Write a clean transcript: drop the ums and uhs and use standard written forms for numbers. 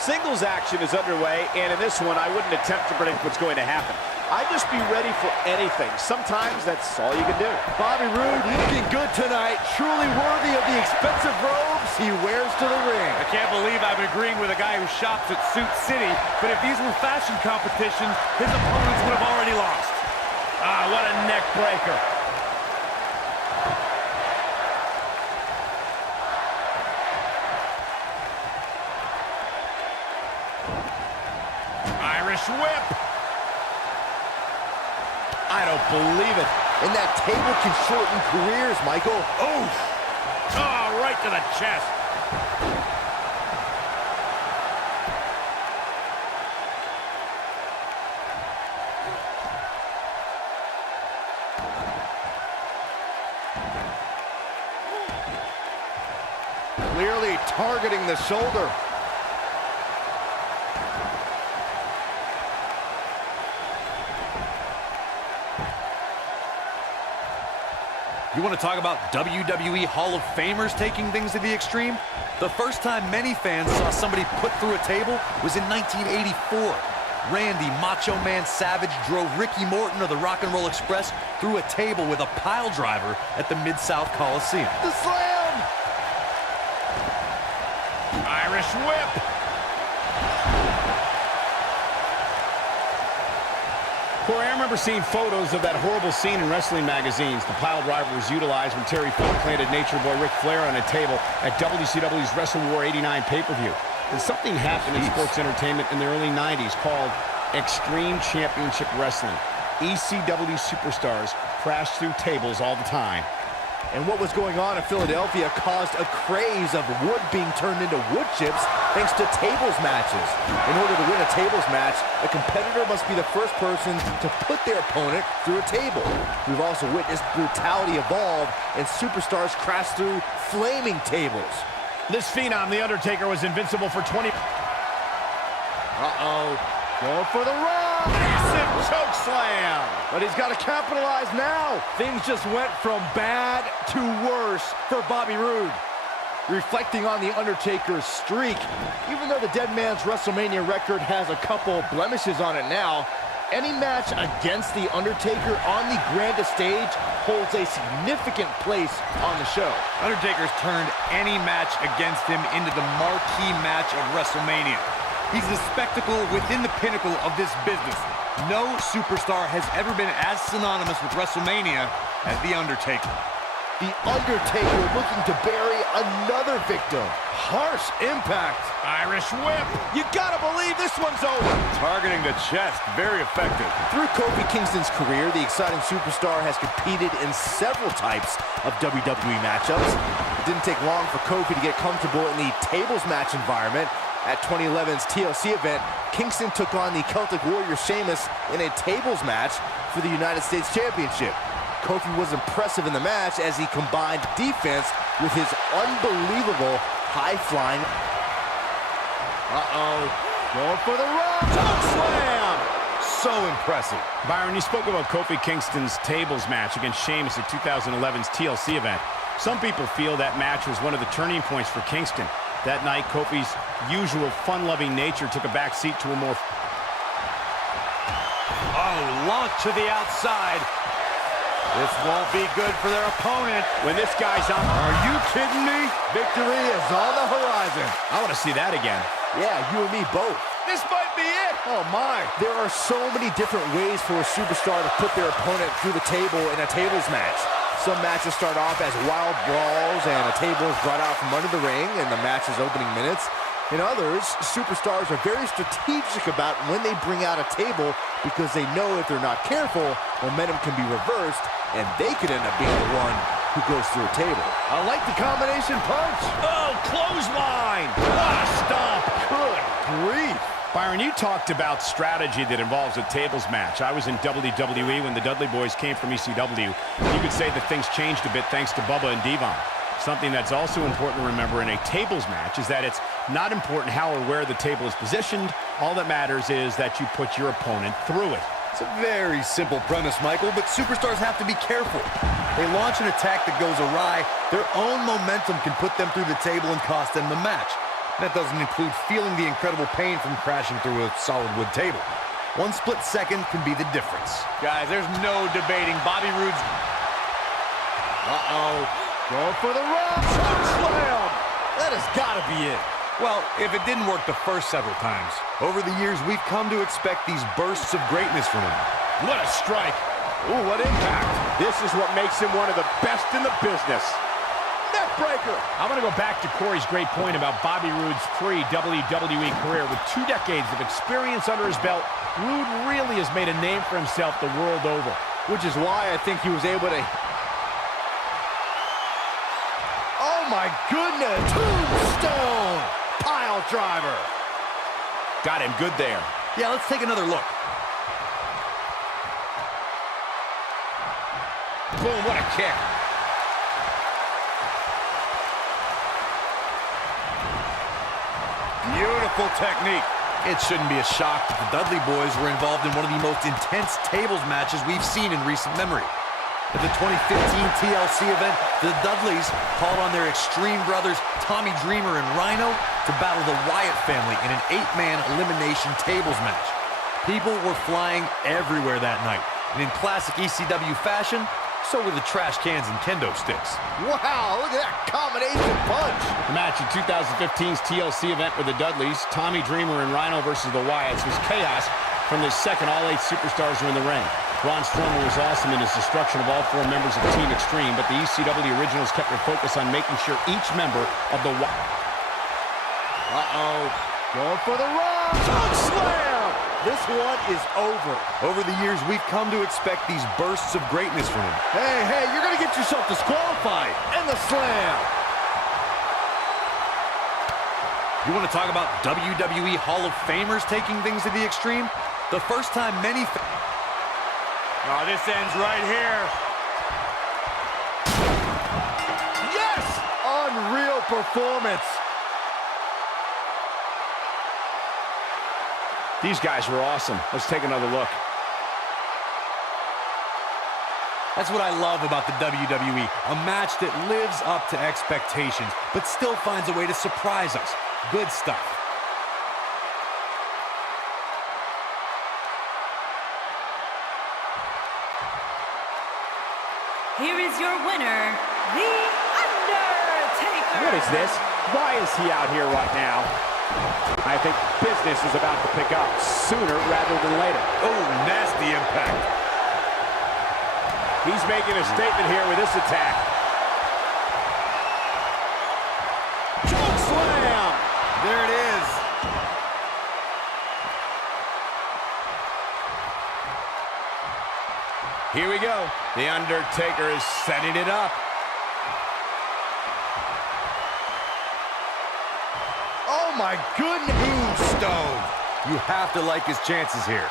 Singles action is underway, and in this one, I wouldn't attempt to predict what's going to happen. I'd just be ready for anything. Sometimes that's all you can do. Bobby Roode looking good tonight, truly worthy of the expensive robes he wears to the ring. I can't believe I'm agreeing with a guy who shops at Suit City, but if these were fashion competitions, his opponents would have already lost. Ah, what a neck breaker. Irish whip. I don't believe it. And that table can shorten careers, Michael. Oh, right to the chest. Clearly targeting the shoulder. You want to talk about WWE Hall of Famers taking things to the extreme? The first time many fans saw somebody put through a table was in 1984. Randy Macho Man Savage drove Ricky Morton of the Rock and Roll Express through a table with a pile driver at the Mid-South Coliseum. The slam! Irish whip. Corey, I remember seeing photos of that horrible scene in wrestling magazines. The pile driver was utilized when Terry Funk planted Nature Boy Ric Flair on a table at WCW's Wrestle War 89 pay-per-view. And something happened in sports entertainment in the early 90s called Extreme Championship Wrestling. ECW superstars crashed through tables all the time. And what was going on in Philadelphia caused a craze of wood being turned into wood chips thanks to tables matches. In order to win a tables match, a competitor must be the first person to put their opponent through a table. We've also witnessed brutality evolve and superstars crash through flaming tables. This phenom, The Undertaker, was invincible for 20... Going for the run! Massive choke slam! But he's got to capitalize now. Things just went from bad to worse for Bobby Roode. Reflecting on The Undertaker's streak, even though the Dead Man's WrestleMania record has a couple blemishes on it now, any match against The Undertaker on the grandest stage holds a significant place on the show. Undertaker's turned any match against him into the marquee match of WrestleMania. He's the spectacle within the pinnacle of this business. No superstar has ever been as synonymous with WrestleMania as The Undertaker. The Undertaker looking to bury another victim. Harsh impact. Irish whip. You gotta believe this one's over. Targeting the chest, very effective. Through Kofi Kingston's career, the exciting superstar has competed in several types of WWE matchups. It didn't take long for Kofi to get comfortable in the tables match environment. At 2011's TLC event, Kingston took on the Celtic Warrior Sheamus in a tables match for the United States Championship. Kofi was impressive in the match as he combined defense with his unbelievable high-flying... Going for the run! Choke slam! So impressive. Byron, you spoke about Kofi Kingston's tables match against Sheamus at 2011's TLC event. Some people feel that match was one of the turning points for Kingston. That night, Kofi's usual fun-loving nature took a back seat to a more... Launch to the outside. This won't be good for their opponent. When this guy's on... Are you kidding me? Victory is on the horizon. I want to see that again. Yeah, you and me both. This might be it. Oh my. There are so many different ways for a superstar to put their opponent through the table in a tables match. Some matches start off as wild brawls and a table is brought out from under the ring in the match's opening minutes. In others, superstars are very strategic about when they bring out a table because they know if they're not careful, momentum can be reversed and they could end up being the one who goes through a table. I like the combination punch. Oh, clothesline. What a stomp. Good grief. Byron, you talked about strategy that involves a tables match. I was in WWE when the Dudley Boys came from ECW. You could say that things changed a bit thanks to Bubba and Devon. Something that's also important to remember in a tables match is that it's not important how or where the table is positioned. All that matters is that you put your opponent through it. It's a very simple premise, Michael, but superstars have to be careful. They launch an attack that goes awry, their own momentum can put them through the table and cost them the match. That doesn't include feeling the incredible pain from crashing through a solid wood table. One split second can be the difference. Guys, there's no debating Bobby Roode's... Going for the run. Choke slam. That has got to be it. Well, if it didn't work the first several times, over the years, we've come to expect these bursts of greatness from him. What a strike. Ooh, what impact. This is what makes him one of the best in the business. Neck breaker. I'm going to go back to Corey's great point about Bobby Roode's pre-WWE career. With 2 decades of experience under his belt, Roode really has made a name for himself the world over. Which is why I think he was able to... Oh my goodness! Tombstone! Pile driver! Got him good there. Yeah, let's take another look. Boom, what a kick. Beautiful technique. It shouldn't be a shock that the Dudley boys were involved in one of the most intense tables matches we've seen in recent memory. At the 2015 TLC event, the Dudleys called on their Extreme brothers Tommy Dreamer and Rhino to battle the Wyatt family in an 8-man elimination tables match. People were flying everywhere that night, and in classic ECW fashion, so were the trash cans and kendo sticks. Wow, look at that combination punch! The match in 2015's TLC event with the Dudleys, Tommy Dreamer and Rhino versus the Wyatts, was chaos from the second all 8 superstars were in the ring. Braun Strowman was awesome in his destruction of all 4 members of Team Extreme, but the ECW originals kept their focus on making sure each member of the Going for the run! Choke slam! This one is over. Over the years, we've come to expect these bursts of greatness from him. Hey, you're gonna get yourself disqualified. And the slam! You want to talk about WWE Hall of Famers taking things to the extreme? The first time many... Oh, this ends right here. Yes! Unreal performance. These guys were awesome. Let's take another look. That's what I love about the WWE. A match that lives up to expectations, but still finds a way to surprise us. Good stuff. Here is your winner, The Undertaker. What is this? Why is he out here right now? I think business is about to pick up sooner rather than later. Oh, nasty impact. He's making a statement here with this attack. Choke slam! There it is. Here we go. The Undertaker is setting it up. Oh my goodness! Tombstone. You have to like his chances here.